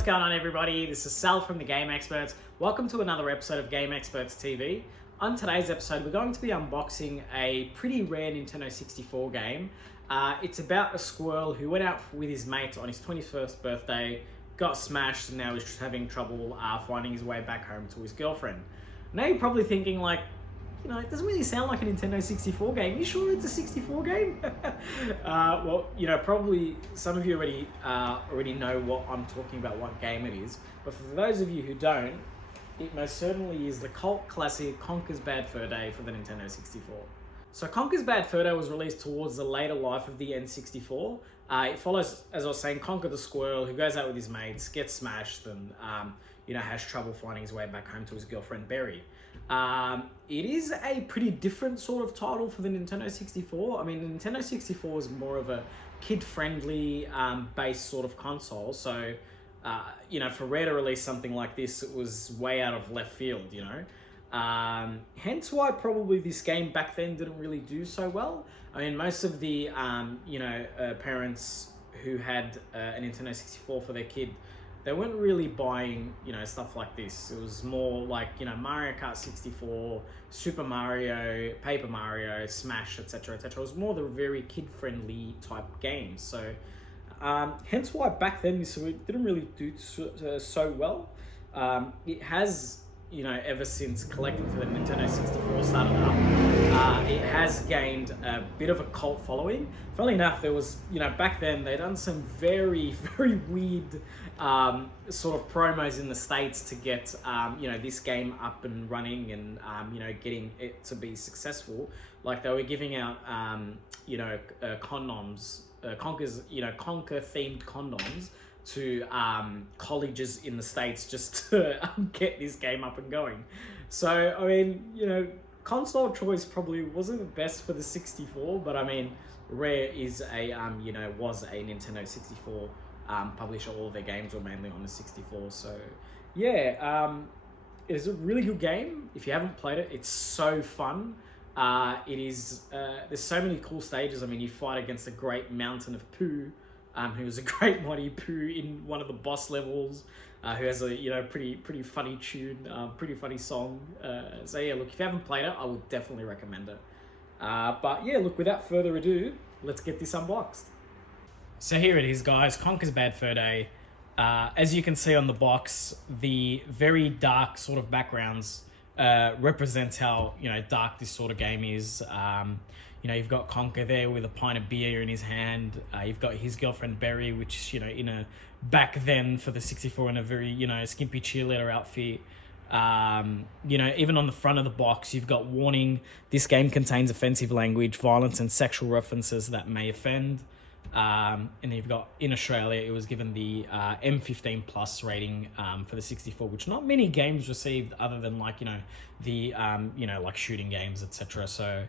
what's going on everybody? This is Sal from the Game Experts. Welcome to another episode of GameExperts TV. On today's episode, we're going to be unboxing a pretty rare Nintendo 64 game. It's about a squirrel who went out with his mates on his 21st birthday, got smashed, and now he's having trouble finding his way back home to his girlfriend. Now you're probably thinking like, it doesn't really sound like a Nintendo 64 game. You sure it's a 64 game? Well, probably some of you already know what I'm talking about, what game it is. But for those of you who don't, it most certainly is the cult classic Conker's Bad Fur Day for the Nintendo 64. So Conker's Bad Fur Day was released towards the later life of the N64. It follows, as I was saying, Conker the squirrel who goes out with his mates, gets smashed, and has trouble finding his way back home to his girlfriend Berry. It is a pretty different sort of title for the Nintendo 64. I mean, the Nintendo 64 is more of a kid-friendly based sort of console. So, for Rare to release something like this, it was way out of left field, Hence why probably this game back then didn't really do so well. I mean, most of the, parents who had a Nintendo 64 for their kid, they weren't really buying, stuff like this. It was more like, Mario Kart 64, Super Mario, Paper Mario, Smash, etc., etc. It was more the very kid-friendly type games. So, hence why back then this didn't really do so well. It has, ever since collecting for the Nintendo 64 started up, it has gained a bit of a cult following. Funnily enough, there was, back then they'd done some very, very weird sort of promos in the States to get, this game up and running and, getting it to be successful. Like they were giving out, condoms, Conker-themed condoms to colleges in the States just to get this game up and going. So, I mean, console choice probably wasn't the best for the 64, but I mean, Rare is was a Nintendo 64 publisher. All of their games were mainly on the 64. So, yeah, it is a really good game. If you haven't played it, it's so fun. It is, there's so many cool stages. I mean, you fight against a great mountain of poo, who is a great mighty poo in one of the boss levels, who has a pretty funny tune, pretty funny song. So yeah, look, if you haven't played it, I would definitely recommend it. But yeah, look, without further ado, let's get this unboxed. So here it is, guys, Conker's Bad Fur Day. As you can see on the box, the very dark sort of backgrounds represents how dark this sort of game is. You've got Conker there with a pint of beer in his hand. You've got his girlfriend Berry, which in a back then for the 64 in a very skimpy cheerleader outfit. Even on the front of the box, you've got warning: this game contains offensive language, violence, and sexual references that may offend. And then you've got, in Australia, it was given the M15 plus rating for the 64, which not many games received other than like like shooting games, etc. So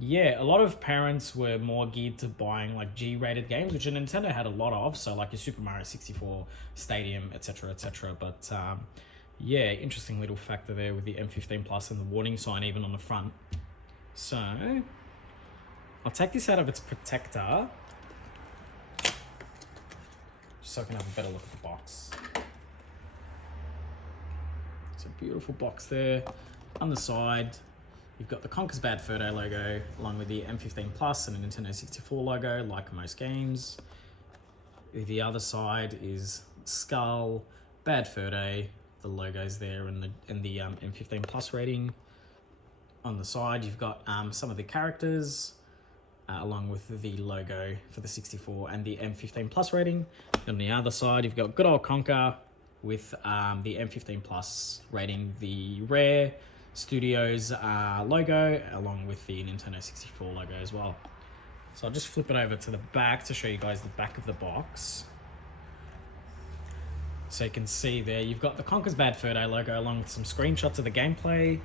yeah, a lot of parents were more geared to buying like G-rated games, which Nintendo had a lot of, so like your Super Mario 64, Stadium, etc., etc. But yeah, interesting little factor there with the M15 plus and the warning sign even on the front. So I'll take this out of its protector just so I can have a better look at the box. It's a beautiful box there. On the side, you've got the Conker's Bad Fur Day logo along with the M15 Plus and a Nintendo 64 logo, like most games. The other side is Skull, Bad Fur Day, the logo's there, and the M15 Plus rating. On the side, you've got some of the characters, along with the logo for the 64 and the M15 Plus rating. On the other side, you've got good old Conker with the M15 Plus rating, the Rare Studios logo, along with the Nintendo 64 logo as well. So I'll just flip it over to the back to show you guys the back of the box. So you can see there, you've got the Conker's Bad Fur Day logo along with some screenshots of the gameplay.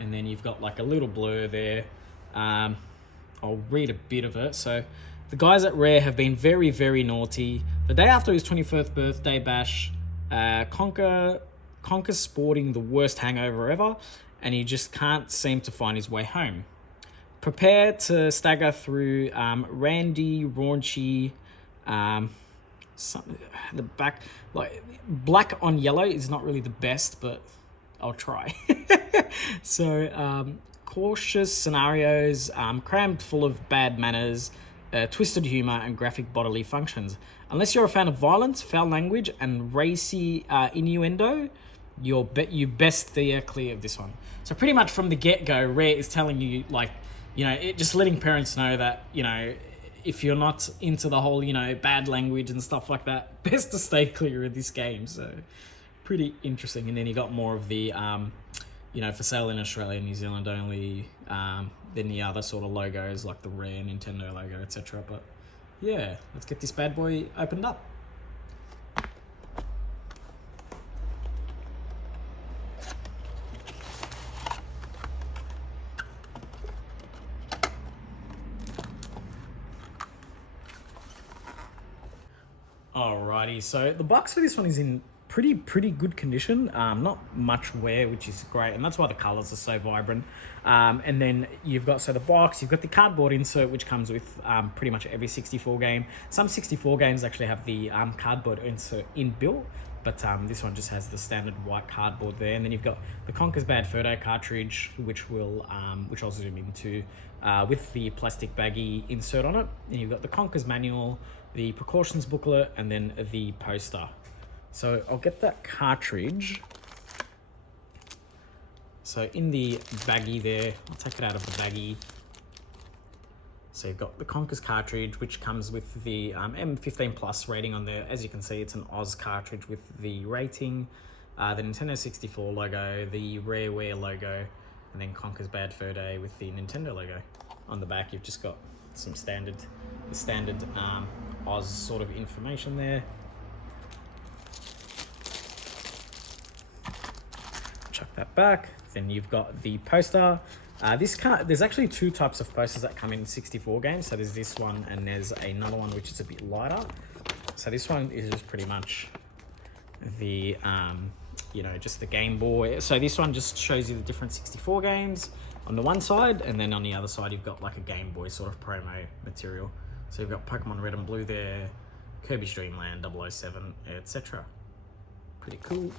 And then you've got like a little blur there. I'll read a bit of it. So the guys at Rare have been very, very naughty. The day after his 21st birthday bash, Conker's sporting the worst hangover ever, and he just can't seem to find his way home. Prepare to stagger through raunchy the back, like black on yellow is not really the best, but I'll try. So cautious scenarios, crammed full of bad manners, twisted humor, and graphic bodily functions. Unless you're a fan of violence, foul language, and racy innuendo, you best steer clear of this one. So pretty much from the get-go, Rare is telling you, like, you know, just letting parents know that, you know, if you're not into the whole, you know, bad language and stuff like that, best to stay clear of this game. So pretty interesting. And then you got more of the, you know, for sale in Australia, New Zealand only, then the other sort of logos like the Rare Nintendo logo, etc. But yeah, let's get this bad boy opened up. Alrighty, so the box for this one is in pretty good condition. Not much wear, which is great, and that's why the colors are so vibrant. And then you've got, so the box, you've got the cardboard insert, which comes with pretty much every 64 game. Some 64 games actually have the cardboard insert inbuilt, but this one just has the standard white cardboard there. And then you've got the Conker's Bad Fur Day cartridge, which I'll zoom into, with the plastic baggy insert on it. And you've got the Conker's manual, the precautions booklet, and then the poster. So I'll get that cartridge. So in the baggie there, I'll take it out of the baggie. So you've got the Conker's cartridge, which comes with the M15 Plus rating on there. As you can see, it's an AUS cartridge with the rating, the Nintendo 64 logo, the Rareware logo, and then Conker's Bad Fur Day with the Nintendo logo. On the back, you've just got some standard AUS sort of information there. Chuck that back. Then you've got the poster. There's actually two types of posters that come in 64 games. So there's this one and there's another one which is a bit lighter. So this one is just pretty much the you know, just the Game Boy. So this one just shows you the different 64 games on the one side, and then on the other side you've got like a Game Boy sort of promo material. So you've got Pokemon Red and Blue there, Kirby's Dream Land, 007, etc. Pretty cool.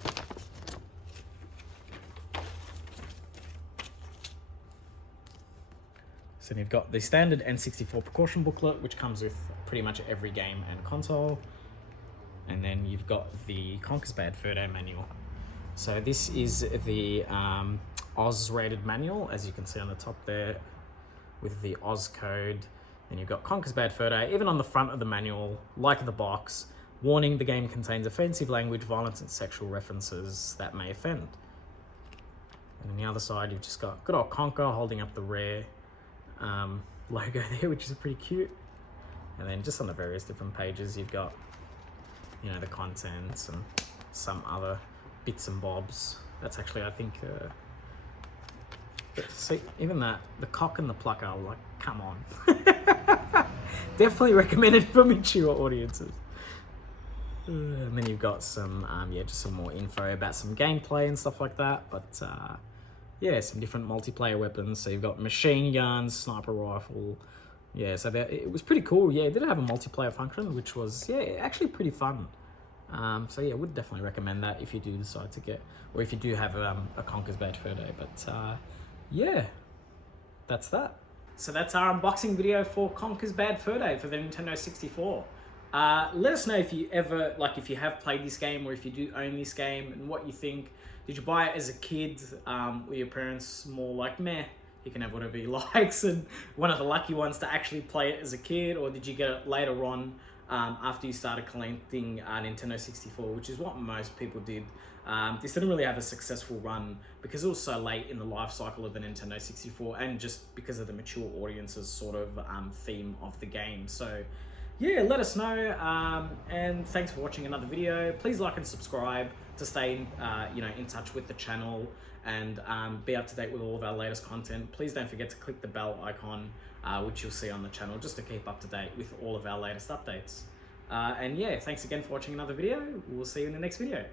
So you've got the standard N64 precaution booklet, which comes with pretty much every game and console. And then you've got the Conker's Bad Fur Day manual. So this is the AUS rated manual, as you can see on the top there, with the AUS code. Then you've got Conker's Bad Fur Day. Even on the front of the manual, like the box, warning: the game contains offensive language, violence, and sexual references that may offend. And on the other side, you've just got good old Conker holding up the Rare logo there, which is pretty cute. And then just on the various different pages, you've got, you know, the contents and some other bits and bobs. That's actually, I think, see, even that, the cock and the plucker, like, come on. Definitely recommended for mature audiences. And then you've got some, yeah, just some more info about some gameplay and stuff like that. But yeah, some different multiplayer weapons. So you've got machine guns, sniper rifle. Yeah, so it was pretty cool. Yeah, it did have a multiplayer function, which was, yeah, actually pretty fun. So yeah, would definitely recommend that if you do decide to get, or if you do have a Conker's Bad Fur Day. But yeah, that's that. So that's our unboxing video for Conker's Bad Fur Day for the Nintendo 64. Let us know if you ever, like, if you have played this game or if you do own this game and what you think. Did you buy it as a kid? Were your parents more like, meh, he can have whatever he likes, and one of the lucky ones to actually play it as a kid? Or did you get it later on after you started collecting Nintendo 64, which is what most people did? This didn't really have a successful run because it was so late in the life cycle of the Nintendo 64, and just because of the mature audiences sort of theme of the game. So yeah, let us know, and thanks for watching another video. Please like and subscribe to stay you know, in touch with the channel and be up to date with all of our latest content. Please don't forget to click the bell icon, which you'll see on the channel, just to keep up to date with all of our latest updates. And yeah, thanks again for watching another video. We'll see you in the next video.